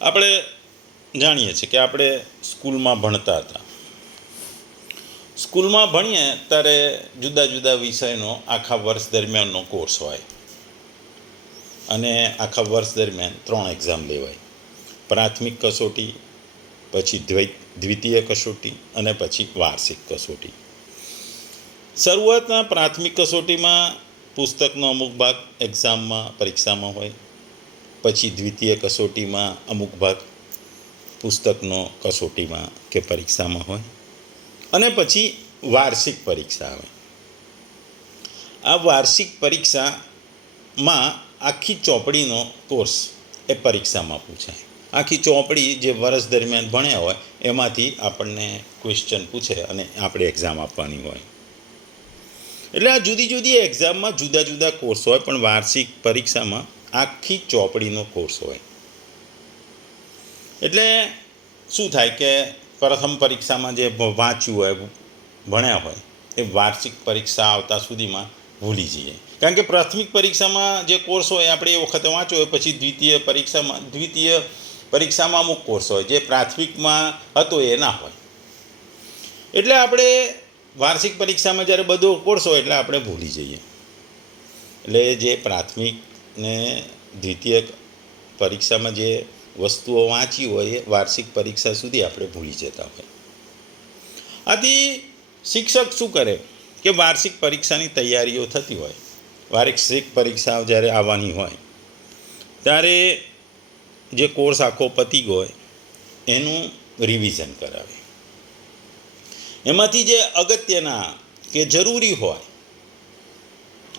આપણે જાણીએ છીએ કે આપણે સ્કૂલમાં ભણતા હતા. સ્કૂલમાં ભણીએ ત્યારે જુદા જુદા વિષયનો આખા વર્ષ દરમિયાનનો કોર્સ હોય અને આખા વર્ષ દરમિયાન 3 એક્ઝામ લેવાય. પ્રાથમિક કસોટી, પછી દ્વિતીય કસોટી અને પછી વાર્ષિક કસોટી. શરૂઆતના પ્રાથમિક કસોટીમાં પુસ્તકનો અમુક ભાગ એક્ઝામમાં પરીક્ષામાં હોય, પછી દ્વિતીય કસોટીમાં અમુક ભાગ પુસ્તકનો કસોટીમાં કે પરીક્ષામાં હોય, અને પછી વાર્ષિક પરીક્ષા આવે. આ વાર્ષિક પરીક્ષામાં આખી ચોપડીનો કોર્સ એ પરીક્ષામાં પૂછાય. આખી ચોપડી જે વર્ષ દરમિયાન ભણ્યા હોય એમાંથી આપણને ક્વેશ્ચન પૂછે અને આપણે એક્ઝામ આપવાની હોય. એટલે આ જુદી જુદી એક્ઝામમાં જુદા જુદા કોર્સ હોય, પણ વાર્ષિક પરીક્ષામાં આખી ચોપડીનો કોર્સ હોય. એટલે શું થાય કે પ્રથમ પરીક્ષામાં જે વાંચ્યું હોય, ભણ્યા હોય, એ વાર્ષિક પરીક્ષા આવતા સુધીમાં ભૂલી જઈએ. કારણ કે પ્રાથમિક પરીક્ષામાં જે કોર્સ હોય આપણે એ વખતે વાંચ્યો હોય, પછી દ્વિતીય પરીક્ષામાં અમુક કોર્સ હોય જે પ્રાથમિકમાં હતો એ ના હોય. એટલે આપણે વાર્ષિક પરીક્ષામાં જ્યારે બધો કોર્સ હોય એટલે આપણે ભૂલી જઈએ. એટલે જે પ્રાથમિક ને દ્વિતીય પરીક્ષામાં જે વસ્તુઓ વાંચી હોય એ વાર્ષિક પરીક્ષા સુધી આપણે ભૂલી જતા હોય. આથી શિક્ષક શું કરે કે વાર્ષિક પરીક્ષાની તૈયારીઓ થતી હોય, વાર્ષિક પરીક્ષાઓ જ્યારે આવવાની હોય ત્યારે જે કોર્સ આખો પતી ગયો હોય એનું રિવિઝન કરાવે. એમાંથી જે અગત્યના કે જરૂરી હોય,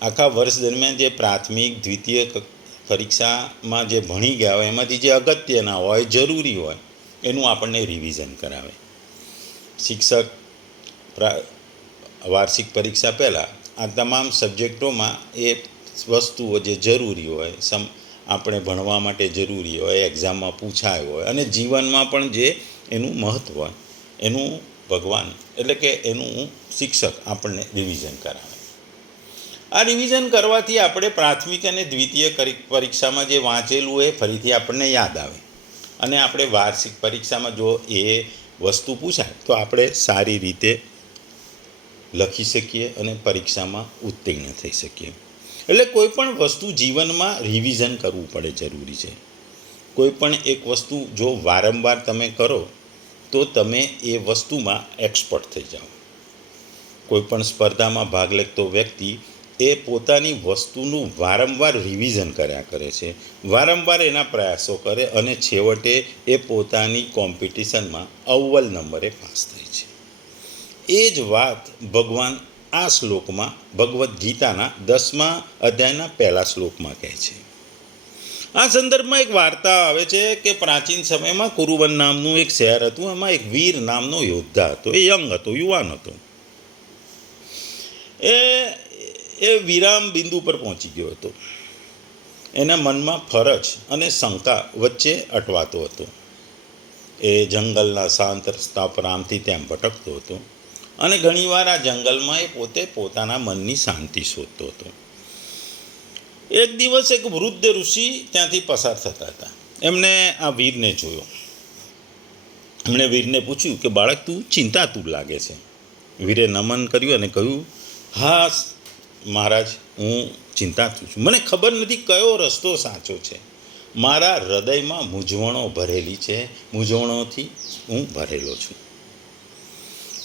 આખા વર્ષ દરમિયાન જે પ્રાથમિક દ્વિતીય પરીક્ષામાં જે ભણી ગયા હોય એમાંથી જે અગત્યના હોય, જરૂરી હોય, એનું આપણને રિવિઝન કરાવે. શિક્ષક વાર્ષિક પરીક્ષા પહેલાં આ તમામ સબ્જેક્ટોમાં એ વસ્તુઓ જે જરૂરી હોય, આપણે ભણવા માટે જરૂરી હોય, એક્ઝામમાં પૂછાય હોય, અને જીવનમાં પણ જે એનું મહત્ત્વ હોય એનું ભગવાન એટલે કે એનું શિક્ષક આપણને રિવિઝન કરાવે. આ રિવિઝન કરવાથી આપણે પ્રાથમિક અને દ્વિતીય પરીક્ષામાં જે વાંચેલું એ ફરીથી આપણને યાદ આવે, અને આપણે વાર્ષિક પરીક્ષામાં જો એ વસ્તુ પૂછાય તો આપણે સારી રીતે લખી શકીએ અને પરીક્ષામાં ઉત્તીર્ણ થઈ શકીએ. એટલે કોઈ પણ વસ્તુ જીવનમાં રિવિઝન કરવું પડે જરૂરી છે. કોઈ પણ એક વસ્તુ જો વારંવાર તમે કરો તો તમે એ વસ્તુમાં એક્સપર્ટ થઈ જાઓ. કોઈ પણ સ્પર્ધામાં ભાગ લેતો વ્યક્તિ એ પોતાની વસ્તુનું વારંવાર રિવિઝન કર્યા કરે છે, વારંવાર એના પ્રયાસો કરે, અને છેવટે એ પોતાની કોમ્પિટિશનમાં અવ્વલ નંબરે પાસ થાય છે. એ જ વાત ભગવાન આ શ્લોકમાં ભગવદ્ ગીતાના 10મા અધ્યાયના 1લા શ્લોકમાં કહે છે. આ સંદર્ભમાં એક વાર્તા આવે છે કે પ્રાચીન સમયમાં કુરુવન નામનું એક શહેર હતું. એમાં એક વીર નામનો યોદ્ધા હતો. એ યંગ હતો, યુવાન હતો. એ વિરામ બિંદુ પર પહોંચી ગયો હતો. એના મનમાં ફરજ અને શંકા વચ્ચે અટવાતો હતો. એ જંગલના શાંત રસ્તા પર આમથી તેમ ભટકતો હતો, અને ઘણીવાર આ જંગલમાં એ પોતે પોતાના મનની શાંતિ શોધતો હતો. એક દિવસ એક વૃદ્ધ ઋષિ ત્યાંથી પસાર થતા હતા. એમને આ વીરને જોયો. એમણે વીરને પૂછ્યું કે બાળક, તું ચિંતાતુર લાગે છે. વીરે નમન કર્યું અને કહ્યું, હા મહારાજ, હું ચિંતાતુર છું. મને ખબર નથી કયો રસ્તો સાચો છે. મારા હૃદયમાં મૂંઝવણો ભરેલી છે, મૂંઝવણોથી હું ભરેલો છું.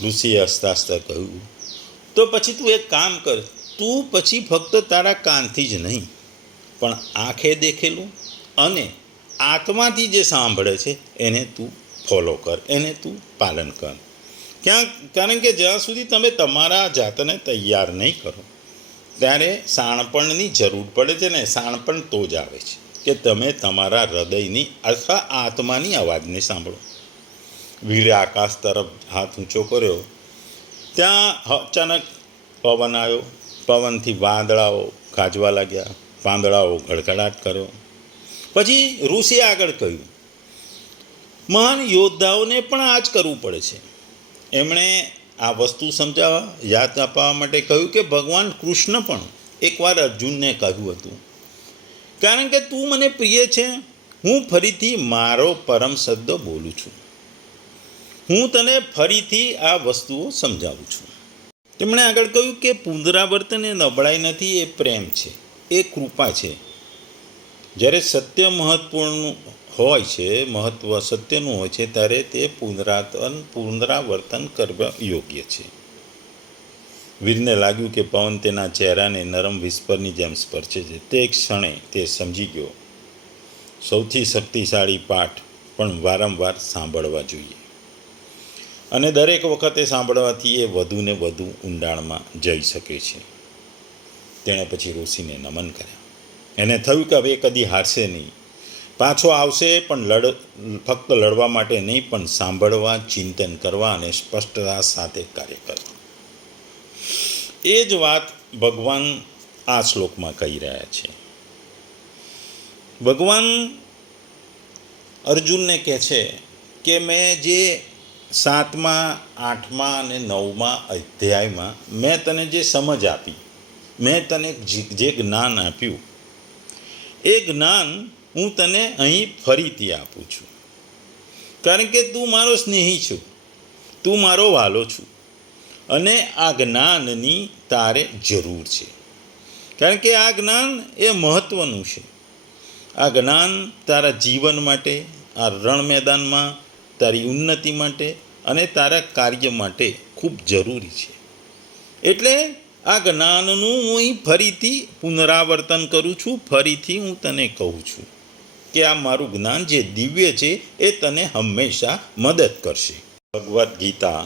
ઋષિએ હસતા હસતા કહ્યું, તો પછી તું એક કામ કર. તું પછી ફક્ત તારા કાનથી જ નહીં પણ આંખે દેખેલું અને આત્માથી જે સાંભળે છે એને તું ફોલો કર, એને તું પાલન કર. કારણ કે જ્યાં સુધી તમે તમારા જાતને તૈયાર નહીં કરો ત્યારે શાણપણની જરૂર પડે છે. ને શાણપણ તો જ આવે છે કે તમે તમારા હૃદયની અથવા આત્માની અવાજને સાંભળો. વીરે આકાશ તરફ હાથ ઊંચો કર્યો. ત્યાં અચાનક પવન આવ્યો. પવનથી વાદળાઓ ગાજવા લાગ્યા, પાંદડાઓ ગડગડાટ કર્યો. પછી ઋષિએ આગળ કહ્યું, મહાન યોદ્ધાઓને પણ આ જ કરવું પડે છે. એમણે આ વસ્તુ સમજાવવા, યાદ અપાવવા માટે કહ્યું કે ભગવાન કૃષ્ણ પણ એકવાર અર્જુનને કહ્યું હતું, કારણ કે તું મને પ્રિય છે, હું ફરીથી મારો પરમ શબ્દ બોલું છું. હું તને ફરીથી આ વસ્તુઓ સમજાવું છું. તેમણે આગળ કહ્યું કે પુનરાવર્તન એ નબળાઈ નથી, એ પ્રેમ છે, એ કૃપા છે. જ્યારે સત્ય મહત્વનું હોય છે, મહત્વ સત્યનું હોય છે, ત્યારે તે પુનરાવર્તન કરવા યોગ્ય છે. વીરને લાગ્યું કે પવન તેના ચહેરાને નરમ વિસ્પરની જેમ સ્પર્શે છે. તે ક્ષણે તે સમજી ગયો, સૌથી શક્તિશાળી પાઠ પણ વારંવાર સાંભળવા જોઈએ, અને દરેક વખતે સાંભળવાથી એ વધુને વધુ ઊંડાણમાં જઈ શકે છે. તેણે પછી ઋષિને નમન કર્યા. એને થયું કે હવે એ કદી હારશે નહીં, પાછો આવશે, પણ ફક્ત લડવા માટે નહીં, પણ સાંભળવા, ચિંતન કરવા અને સ્પષ્ટતા સાથે કાર્ય કરવા. એ જ વાત ભગવાન આ શ્લોકમાં કહી રહ્યા છે. ભગવાન અર્જુનને કહે છે કે મેં જે 7મા, 8મા અને 9મા અધ્યાયમાં મેં તને જે સમજ આપી, મેં તને જે જ્ઞાન આપ્યું, એ જ્ઞાન હું તને અહીં ફરીથી આપું છું. કારણ કે તું મારો સ્નેહી છું, તું મારો વાલો છું, અને આ જ્ઞાનની તારે જરૂર છે. કારણ કે આ જ્ઞાન એ મહત્ત્વનું છે. આ જ્ઞાન તારા જીવન માટે, આ રણ મેદાનમાં તારી ઉન્નતિ માટે અને તારા કાર્ય માટે ખૂબ જરૂરી છે. એટલે આ જ્ઞાનનું હું અહીં ફરીથી પુનરાવર્તન કરું છું. ફરીથી હું તને કહું છું કે આ મારું જ્ઞાન જે દિવ્ય છે એ તને હંમેશા મદદ કરશે. ભગવદ્ ગીતા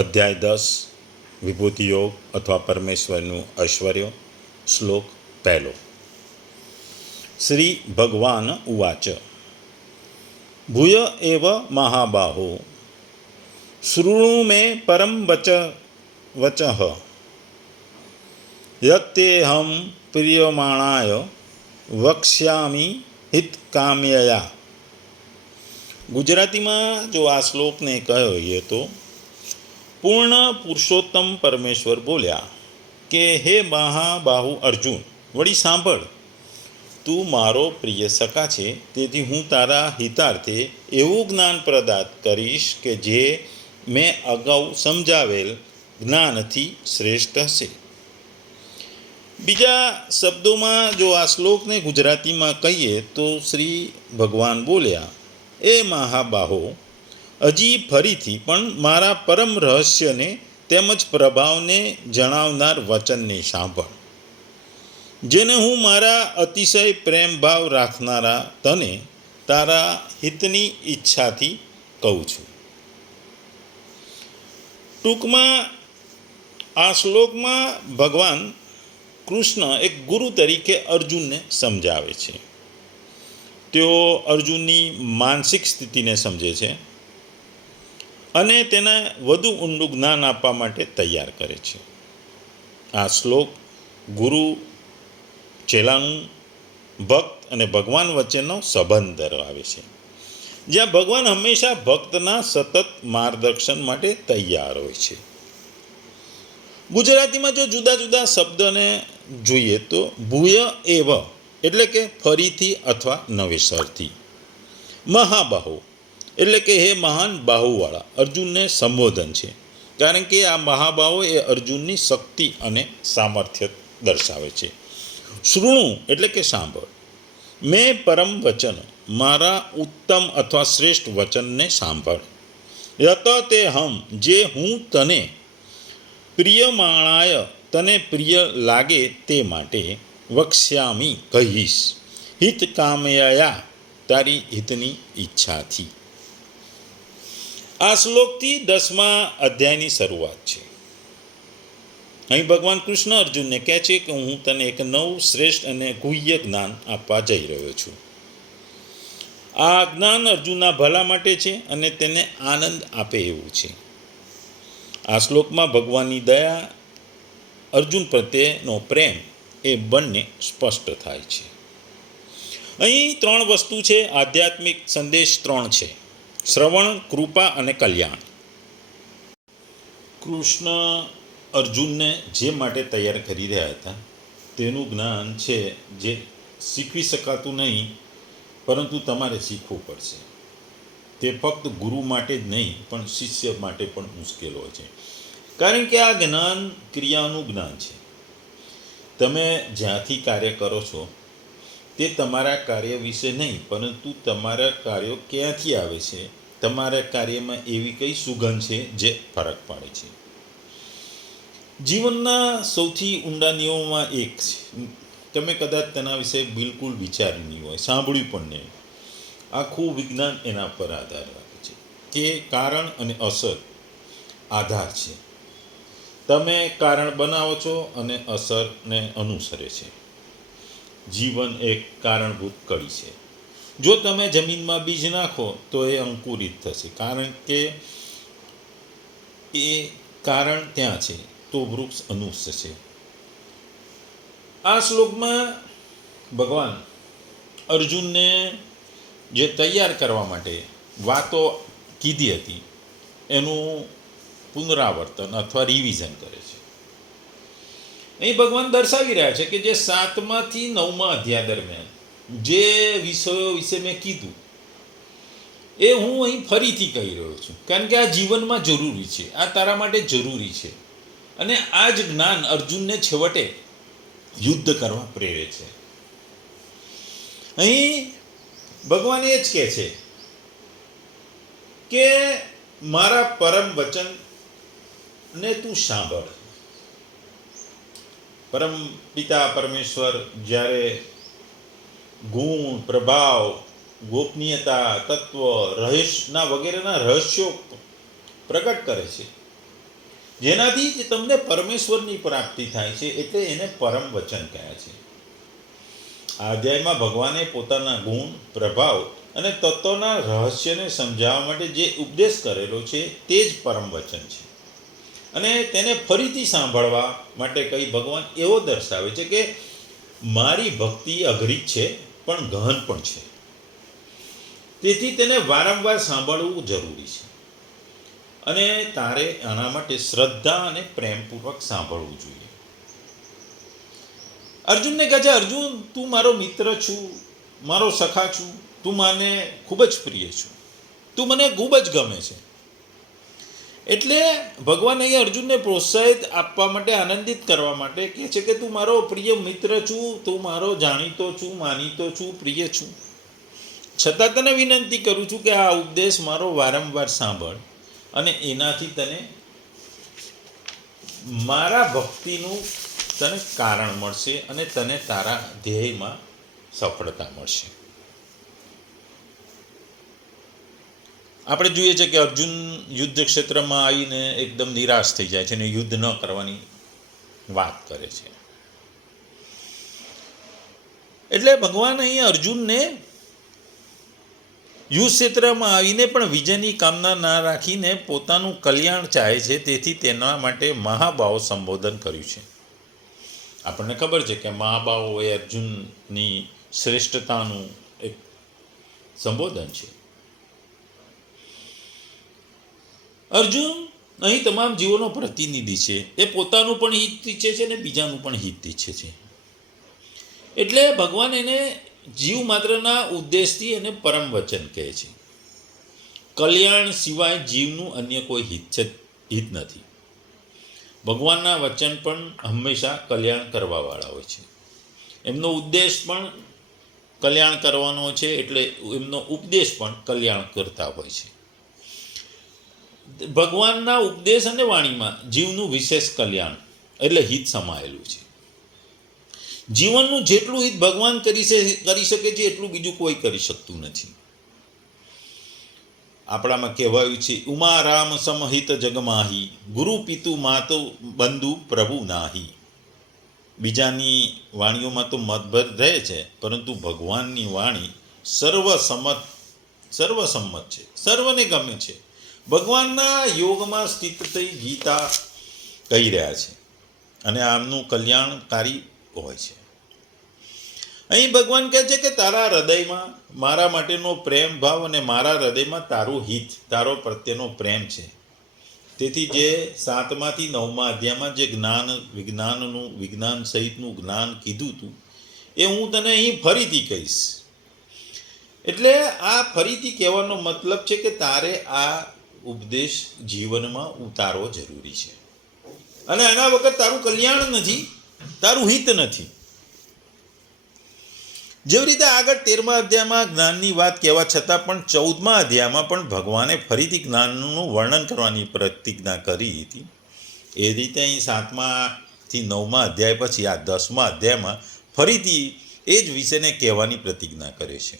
અધ્યાય 10 વિભૂતિ યોગ અથવા પરમેશ્વરનું ઐશ્વર્ય. શ્લોક 1. શ્રી ભગવાન ઉવાચ ભૂય એવ મહાબાહો શૃણુ મે પરમ વચઃ યત્તેહં પ્રિયમાણાય વક્ષ્યામિ હિતકામ્યયા. ગુજરાતીમાં જો આ શ્લોકને કહીએ તો પૂર્ણ પુરુષોત્તમ પરમેશ્વર બોલ્યા કે હે મહાબાહુ અર્જુન, વળી સાંભળ, તું મારો પ્રિય સખા છે, તેથી હું તારા હિતાર્થે એવું જ્ઞાન પ્રદાન કરીશ કે જે મેં અગાઉ સમજાવેલ જ્ઞાનથી શ્રેષ્ઠ હશે. બીજા શબ્દોમાં જો આ શ્લોકને ગુજરાતીમાં કહીએ તો શ્રી ભગવાન બોલ્યા, એ મહાબાહો, હજી ફરીથી પણ મારા પરમ રહસ્યને તેમજ પ્રભાવને જણાવનાર વચનને સાંભળ, જેને હું મારા અતિશય પ્રેમભાવ રાખનારા તને તારા હિતની ઈચ્છાથી કહું છું. ટૂંકમાં આ શ્લોકમાં ભગવાન કૃષ્ણ એક ગુરુ તરીકે અર્જુનને સમજાવે છે. તેઓ અર્જુનની માનસિક સ્થિતિને સમજે છે અને તેને વધુ ઊંડું જ્ઞાન આપવા માટે તૈયાર કરે છે. આ શ્લોક ગુરુ, ચેલાનું, ભક્ત અને ભગવાન વચ્ચેનો સંબંધ ધરાવે છે, જ્યાં ભગવાન હંમેશા ભક્તના સતત માર્ગદર્શન માટે તૈયાર હોય છે. ગુજરાતીમાં જો જુદા જુદા શબ્દને જોઈએ તો ભૂય એવ એટલે કે ફરીથી અથવા નવેસરથી. મહાબાહુ એટલે કે હે મહાન બાહુવાળા અર્જુનને સંબોધન છે, કારણ કે આ મહાબાહુ એ અર્જુનની શક્તિ અને સામર્થ્ય દર્શાવે છે. શૃણુ એટલે કે સાંભળ. મેં પરમ વચન, મારા ઉત્તમ અથવા શ્રેષ્ઠ વચનને સાંભળ. યત તે હમ, જે હું તને પ્રિયમાણાય, તને પ્રિય લાગે તે માટે, વક્ષ્યામી કહીશ, હિત કામયા, તારી હિતની ઈચ્છાથી. આ શ્લોકથી 10મા અધ્યાયની શરૂઆત છે. અહીં ભગવાન કૃષ્ણ અર્જુનને કહે છે કે હું તને એક નવું શ્રેષ્ઠ અને ગુહ્ય જ્ઞાન આપવા જઈ રહ્યો છું. આ જ્ઞાન અર્જુનના ભલા માટે છે અને તેને આનંદ આપે એવું છે. આ શ્લોકમાં ભગવાનની દયા, અર્જુન પ્રત્યેનો પ્રેમ એ બંને સ્પષ્ટ થાય છે. અહીં 3 વસ્તુ છે. આધ્યાત્મિક સંદેશ 3 છે: શ્રવણ, કૃપા અને કલ્યાણ. કૃષ્ણ અર્જુનને જે માટે તૈયાર કરી રહ્યા હતા તેનું જ્ઞાન છે જે શીખવી શકાતું નહીં, પરંતુ તમારે શીખવું પડશે. તે ફક્ત ગુરુ માટે જ નહીં પણ શિષ્ય માટે પણ મુશ્કેલ હોય છે, કારણ કે આ જ્ઞાન ક્રિયાનું જ્ઞાન છે. તમે જ્યાંથી કાર્ય કરો છો તે તમારા કાર્ય વિશે નહીં, પરંતુ તમારા કાર્યો ક્યાંથી આવે છે, તમારા કાર્યમાં એવી કઈ સુગંધ છે જે ફરક પાડે છે. જીવનના સૌથી ઊંડા નિયમોમાં એક છે, તમે કદાચ તેના વિશે બિલકુલ વિચાર્યું નહીં હોય, સાંભળ્યું પણ નહીં. આખું વિજ્ઞાન એના પર આધાર રાખે છે કે કારણ અને અસર આધાર છે. તમે કારણ બનાવો છો અને અસરને અનુસરે છે. જીવન એક કારણભૂત કડી છે. જો તમે જમીનમાં બીજ નાખો તો એ અંકુરિત થશે, કારણ કે એ કારણ ત્યાં છે, તો વૃક્ષ અનુસરશે. આ શ્લોકમાં ભગવાન અર્જુનને જે તૈયાર કરવા માટે વાતો કીધી હતી એનું પુનરાવર્તન અથવા રિવિઝન કરે છે. અહીં ભગવાન દર્શાવી રહ્યા છે કે જે 7માથી 9મા અધ્યાય દરમિયાન જે વિષયો વિશે મેં કીધું એ હું અહીં ફરીથી કહી રહ્યો છું, કારણ કે આ જીવનમાં જરૂરી છે, આ તારા માટે જરૂરી છે. અને આ જ જ્ઞાન અર્જુનને છેવટે યુદ્ધ કરવા પ્રેરે છે. અહીં ભગવાન એ જ કહે છે કે મારા પરમ વચનને તું સાંભળ. પરમ પિતા પરમેશ્વર જ્યારે ગુણ, પ્રભાવ, ગોપનીયતા, તત્વ, રહસ્યના વગેરેના રહસ્યો પ્રગટ કરે છે, જેનાથી તમને પરમેશ્વરની પ્રાપ્તિ થાય છે, એટલે એને પરમ વચન કહે છે. આ અધ્યાયમાં ભગવાને પોતાના ગુણ, પ્રભાવ અને તત્વના રહસ્યને સમજાવવા માટે જે ઉપદેશ કરેલો છે તે જ પરમ વચન છે. અને તેને ફરીથી સાંભળવા માટે કંઈ ભગવાન એવો દર્શાવે છે કે મારી ભક્તિ અઘરી છે પણ ગહન પણ છે, તેથી તેને વારંવાર સાંભળવું જરૂરી છે. અને તારે આના માટે શ્રદ્ધા અને પ્રેમપૂર્વક સાંભળવું જોઈએ. અર્જુનને કહે છે, અર્જુન તું મારો મિત્ર છું, મારો સખા છું, તું મને ખૂબ જ પ્રિય છું, તું મને ખૂબ જ ગમે છે. એટલે ભગવાન અહીં અર્જુનને પ્રોત્સાહિત આપવા માટે, આનંદિત કરવા માટે કહે છે કે તું મારો પ્રિય મિત્ર છું, તું મારો જાણીતો છું, માનીતો છું, પ્રિય છું. છતાં તને વિનંતી કરું છું કે આ ઉપદેશ મારો વારંવાર સાંભળ, અને એનાથી તને મારા ભક્તિનું તને કારણ મળશે અને તને તારા ધ્યેયમાં સફળતા મળશે. આપણે જોઈએ છે કે અર્જુન યુદ્ધ ક્ષેત્રમાં આવીને એકદમ નિરાશ થઈ જાય છે અને યુદ્ધ ન કરવાની વાત કરે છે. એટલે ભગવાન અહીં અર્જુનને યુદ્ધ ક્ષેત્રમાં આવીને પણ વિજયની કામના ના રાખીને પોતાનું કલ્યાણ ચાહે છે, તેથી તેના માટે મહાભાવ સંબોધન કર્યું છે. આપણને ખબર છે કે મહાભાવ એ અર્જુનની શ્રેષ્ઠતાનું એક સંબોધન છે. અર્જુન અહીં તમામ જીવોનો પ્રતિનિધિ છે. એ પોતાનું પણ હિત ઈચ્છે છે અને બીજાનું પણ હિત ઈચ્છે છે. એટલે ભગવાન એને જીવ માત્રના ઉદ્દેશથી એને પરમ વચન કહે છે. કલ્યાણ સિવાય જીવનું અન્ય કોઈ હિત નથી. ભગવાનના વચન પણ હંમેશા કલ્યાણ કરવાવાળા હોય છે. એમનો ઉદ્દેશ પણ કલ્યાણ કરવાનો છે, એટલે એમનો ઉપદેશ પણ કલ્યાણ કરતા હોય છે. ભગવાનના ઉપદેશ અને વાણીમાં જીવનું વિશેષ કલ્યાણ એટલે હિત સમાયેલું છે. જીવનનું જેટલું હિત ભગવાન કરી શકે છે એટલું બીજું કોઈ કરી શકતું નથી. આપણામાં કહેવાયું છે, ઉમા રામ સમહિત જગમાહી, ગુરુ પિતુ માતો બંધુ પ્રભુ નાહી. બીજાની વાણીઓમાં તો મતભેદ રહે છે, પરંતુ ભગવાનની વાણી સર્વસંમત છે, સર્વને ગમે છે. ભગવાનના યોગમાં સ્થિત થઈ ગીતા કહી રહ્યા છે અને આમનું કલ્યાણકારી હોય છે. અહીં ભગવાન કહે છે કે તારા હૃદયમાં મારા માટેનો પ્રેમ ભાવ અને મારા હૃદયમાં તારું હિત, તારો પ્રત્યેનો પ્રેમ છે. તેથી જે 7માથી 9મા અધ્યાયમાં જે વિજ્ઞાન સહિતનું જ્ઞાન કીધું હતું એ હું તને અહીં ફરીથી કહીશ. એટલે આ ફરીથી કહેવાનો મતલબ છે કે તારે આ ઉપદેશ જીવનમાં ઉતારવો જરૂરી છે, અને એના વગર તારું કલ્યાણ નથી, તારું હિત નથી. જેવી રીતે આગળ 13મા અધ્યાયમાં જ્ઞાનની વાત કહેવા છતાં પણ 14મા અધ્યાયમાં પણ ભગવાને ફરીથી જ્ઞાનનું વર્ણન કરવાની પ્રતિજ્ઞા કરી હતી. એ રીતે અહીં 7માથી 9મા અધ્યાય પછી આ 10મા અધ્યાયમાં ફરીથી એ જ વિષયને કહેવાની પ્રતિજ્ઞા કરે છે.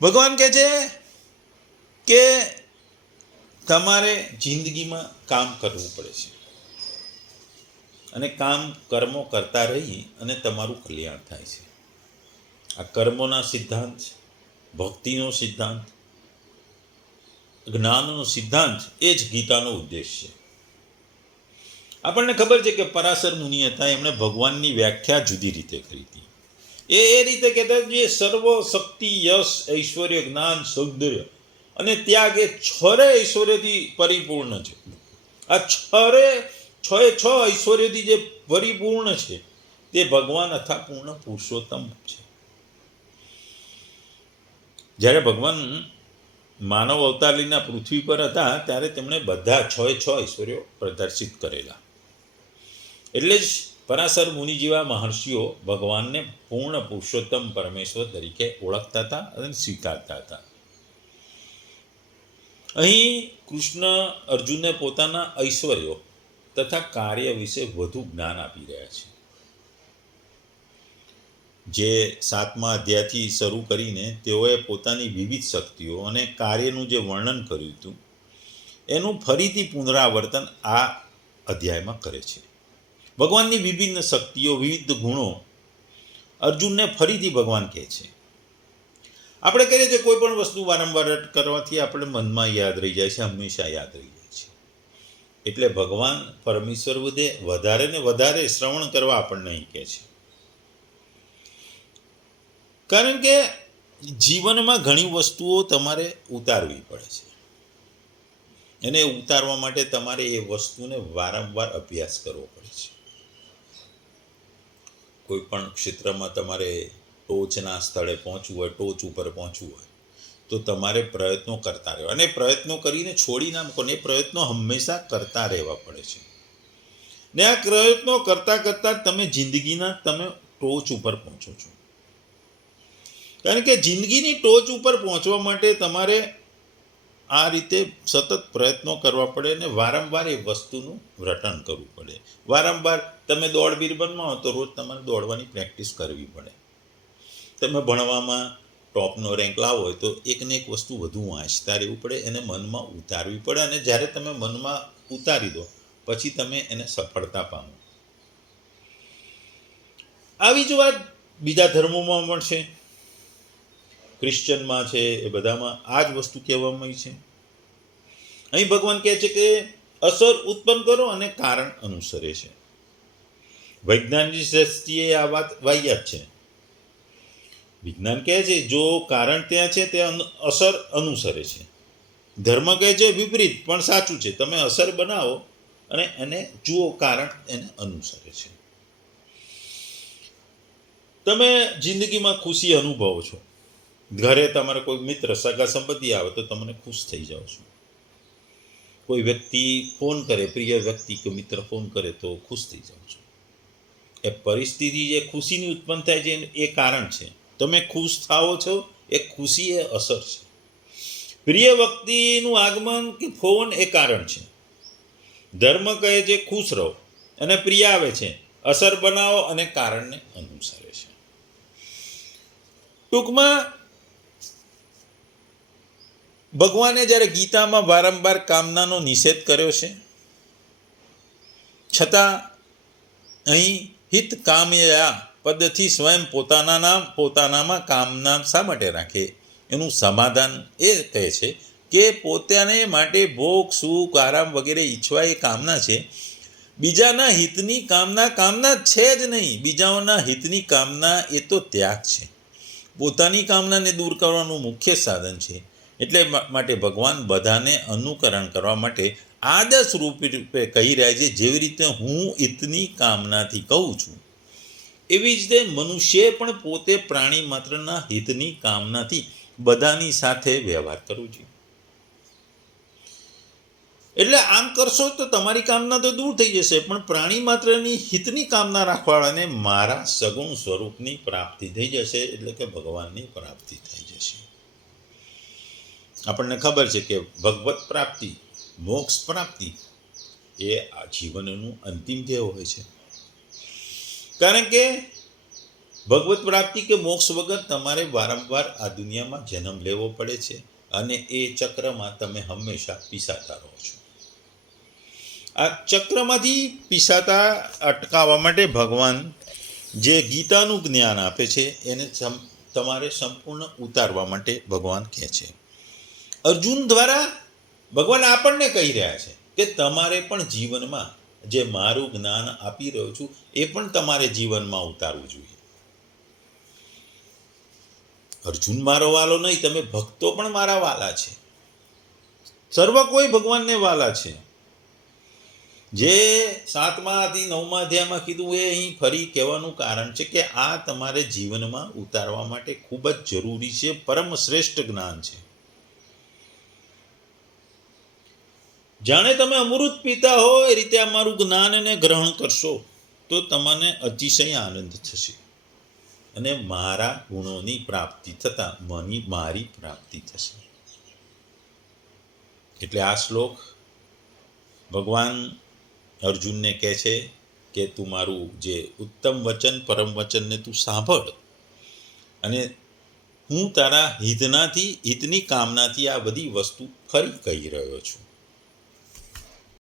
ભગવાન કહે છે કે તમારે જિંદગીમાં કામ કરવું પડે છે, અને કર્મો કરતા રહી અને તમારું કલ્યાણ થાય છે. આ કર્મોના સિદ્ધાંત, ભક્તિનો સિદ્ધાંત, જ્ઞાનનો સિદ્ધાંત એ જ ગીતાનો ઉદ્દેશ છે. આપણને ખબર છે કે પરાશર મુનિ હતા, એમણે ભગવાનની વ્યાખ્યા જુદી રીતે કરી હતી. એ રીતે કહેતા જે સર્વ શક્તિ, યશ, ઐશ્વર્ય, જ્ઞાન, સૌંદર્ય અને ત્યાગ એ છરે ઐશ્વર્યથી પરિપૂર્ણ છે. આ છ ઐશ્વર્યથી જે પરિપૂર્ણ છે તે ભગવાન અથા પૂર્ણ પુરુષોત્તમ છે. જ્યારે ભગવાન માનવ અવતાર લઈને પૃથ્વી પર હતા ત્યારે તેમણે બધા છ ઐશ્વર્યો પ્રદર્શિત કરેલા. એટલે જ પરાશર મુનિ જેવા મહર્ષિઓ ભગવાનને પૂર્ણ પુરુષોત્તમ પરમેશ્વર તરીકે ઓળખતા હતા અને સ્વીકારતા હતા. અહીં કૃષ્ણ અર્જુનને પોતાના ઐશ્વર્યો તથા કાર્ય વિશે વધુ જ્ઞાન આપી રહ્યા છે. જે 7મા અધ્યાયથી શરૂ કરીને તેઓએ પોતાની વિવિધ શક્તિઓ અને કાર્યનું જે વર્ણન કર્યું હતું એનું ફરીથી પુનરાવર્તન આ અધ્યાયમાં કરે છે. ભગવાનની વિભિન્ન શક્તિઓ, વિવિધ ગુણો અર્જુનને ફરીથી ભગવાન કહે છે. આપણે કહીએ છીએ કોઈ પણ વસ્તુ વારંવાર કરવાથી આપણે મનમાં યાદ રહી જાય છે, હંમેશા યાદ રહી જાય છે. એટલે ભગવાન પરમેશ્વર વધારે ને વધારે શ્રવણ કરવા આપણને અહીં કહે છે. કારણ કે જીવનમાં ઘણી વસ્તુઓ તમારે ઉતારવી પડે છે, એને ઉતારવા માટે તમારે એ વસ્તુને વારંવાર અભ્યાસ કરવો પડે છે. કોઈ પણ ક્ષેત્રમાં તમારે ટોચના સ્થળે પહોંચવું હોય, ટોચ ઉપર પહોંચવું હોય તો તમારે પ્રયત્નો કરતા રહેવા, અને પ્રયત્નો કરીને છોડી ના મૂકો, એ પ્રયત્નો હંમેશા કરતા રહેવા પડે છે. ને આ પ્રયત્નો કરતાં કરતાં તમે જિંદગીના ટોચ ઉપર પહોંચો છો. કારણ કે જિંદગીની ટોચ ઉપર પહોંચવા માટે તમારે આ રીતે સતત પ્રયત્નો કરવા પડે અને વારંવાર એ વસ્તુનું રટણ કરવું પડે. વારંવાર તમે દોડવીર બનવા હો તો રોજ તમારે દોડવાની પ્રેક્ટિસ કરવી પડે. તમે ભણવામાં ટોપનો રેન્ક લાવો હોય તો એકને એક વસ્તુ વધુ વાંચતા રહેવું પડે, એને મનમાં ઉતારવી પડે, અને જ્યારે તમે મનમાં ઉતારી દો પછી તમે એને સફળતા પામો. આવી જ વાત બીજા ધર્મોમાં પણ છે, ક્રિશ્ચનમાં છે, એ બધામાં આ જ વસ્તુ કહેવામાં આવી છે. અહીં ભગવાન કહે છે કે અસર ઉત્પન્ન કરો અને કારણ અનુસરે છે. વૈજ્ઞાનિક દ્રષ્ટિએ આ વાત વાહિયાત છે. વિજ્ઞાન કહે છે જો કારણ ત્યાં છે તે અસર અનુસરે છે. ધર્મ કહે છે વિપરીત પણ સાચું છે, તમે અસર બનાવો અને એને જુઓ, કારણ એને અનુસરે છે. તમે જિંદગીમાં ખુશી અનુભવો છો, ઘરે તમારે કોઈ મિત્ર, સગા સંબંધી આવે તો તમને ખુશ થઈ જાઓ છો. કોઈ વ્યક્તિ ફોન કરે, પ્રિય વ્યક્તિ કે મિત્ર ફોન કરે તો ખુશ થઈ જાઓ છો. એ પરિસ્થિતિ જે ખુશીની ઉત્પન્ન થાય છે એ કારણ છે. તમે ખુશ થાઓ છો એ ખુશી એ અસર છે. પ્રિય વ્યક્તિનું આગમન કે ફોન એ કારણ છે. ધર્મ કહે છે ખુશ રહો, અને પ્રિય આવે છે અસર બનાવો અને કારણને અનુસરે છે. ટૂંકમાં ભગવાને જ્યારે ગીતામાં વારંવાર કામનાનો નિષેધ કર્યો છે, છતાં અહીં હિત કામયા પદથી સ્વયં પોતાનામાં કામના શા માટે રાખે, એનું સમાધાન એ કહે છે કે પોતાને માટે ભોગ, સુખ, આરામ વગેરે ઈચ્છવા એ કામના છે. બીજાના હિતની કામના છે જ નહીં. બીજાઓના હિતની કામના એ તો ત્યાગ છે. પોતાની કામનાને દૂર કરવાનું મુખ્ય સાધન છે. એટલે માટે ભગવાન બધાને અનુકરણ કરવા માટે આદર્શ રૂપે કહી રહ્યા છે. જેવી રીતે હું હિતની કામનાથી કહું છું એવી જ રીતે મનુષ્યએ પણ પોતે પ્રાણી માત્રના હિતની કામનાથી બધાની સાથે વ્યવહાર કરવો જોઈએ. એટલે આમ કરશો તો તમારી કામના તો દૂર થઈ જશે, પણ પ્રાણી માત્રની હિતની કામના રાખવાવાળાને મારા સગુણ સ્વરૂપની પ્રાપ્તિ થઈ જશે, એટલે કે ભગવાનની પ્રાપ્તિ થઈ જશે. આપણને ખબર છે કે ભગવત પ્રાપ્તિ, મોક્ષ પ્રાપ્તિ એ આ જીવનનું અંતિમ ધ્યેય હોય છે. કારણ કે ભગવત પ્રાપ્તિ કે મોક્ષ વગર તમારે વારંવાર આ દુનિયામાં જન્મ લેવો પડે છે, અને એ ચક્રમાં તમે હંમેશા પીસાતા રહો છો. આ ચક્રમાંથી પીસાતા અટકાવવા માટે ભગવાન જે ગીતાનું જ્ઞાન આપે છે એને તમારે સંપૂર્ણ ઉતારવા માટે ભગવાન કહે છે. અર્જુન દ્વારા ભગવાન આપણને કહી રહ્યા છે કે તમારે પણ જીવનમાં જે મારું જ્ઞાન આપી રહ્યો છું એ પણ તમારે જીવનમાં ઉતારવું જોઈએ. અર્જુન મારો વાલો નહીં, તમે ભક્તો પણ મારા વાલા છે. સર્વ કોઈ ભગવાનને વાલા છે. જે 7મા થી 9મા અધ્યાયમાં કીધું એ અહીં ફરી કહેવાનું કારણ છે કે આ તમારે જીવનમાં ઉતારવા માટે ખૂબ જ જરૂરી છે, પરમ શ્રેષ્ઠ જ્ઞાન છે. જાણે તમે અમૃત પીતા હો એ રીતે આ મારું જ્ઞાનને ગ્રહણ કરશો તો તમને અતિશય આનંદ થશે, અને મારા ગુણોની પ્રાપ્તિ થતાં મારી પ્રાપ્તિ થશે. એટલે આ શ્લોક ભગવાન અર્જુનને કહે છે કે તું મારું જે ઉત્તમ વચન, પરમ વચનને તું સાંભળ, અને હું તારા હિતની કામનાથી આ બધી વસ્તુ ફરી કહી રહ્યો છું.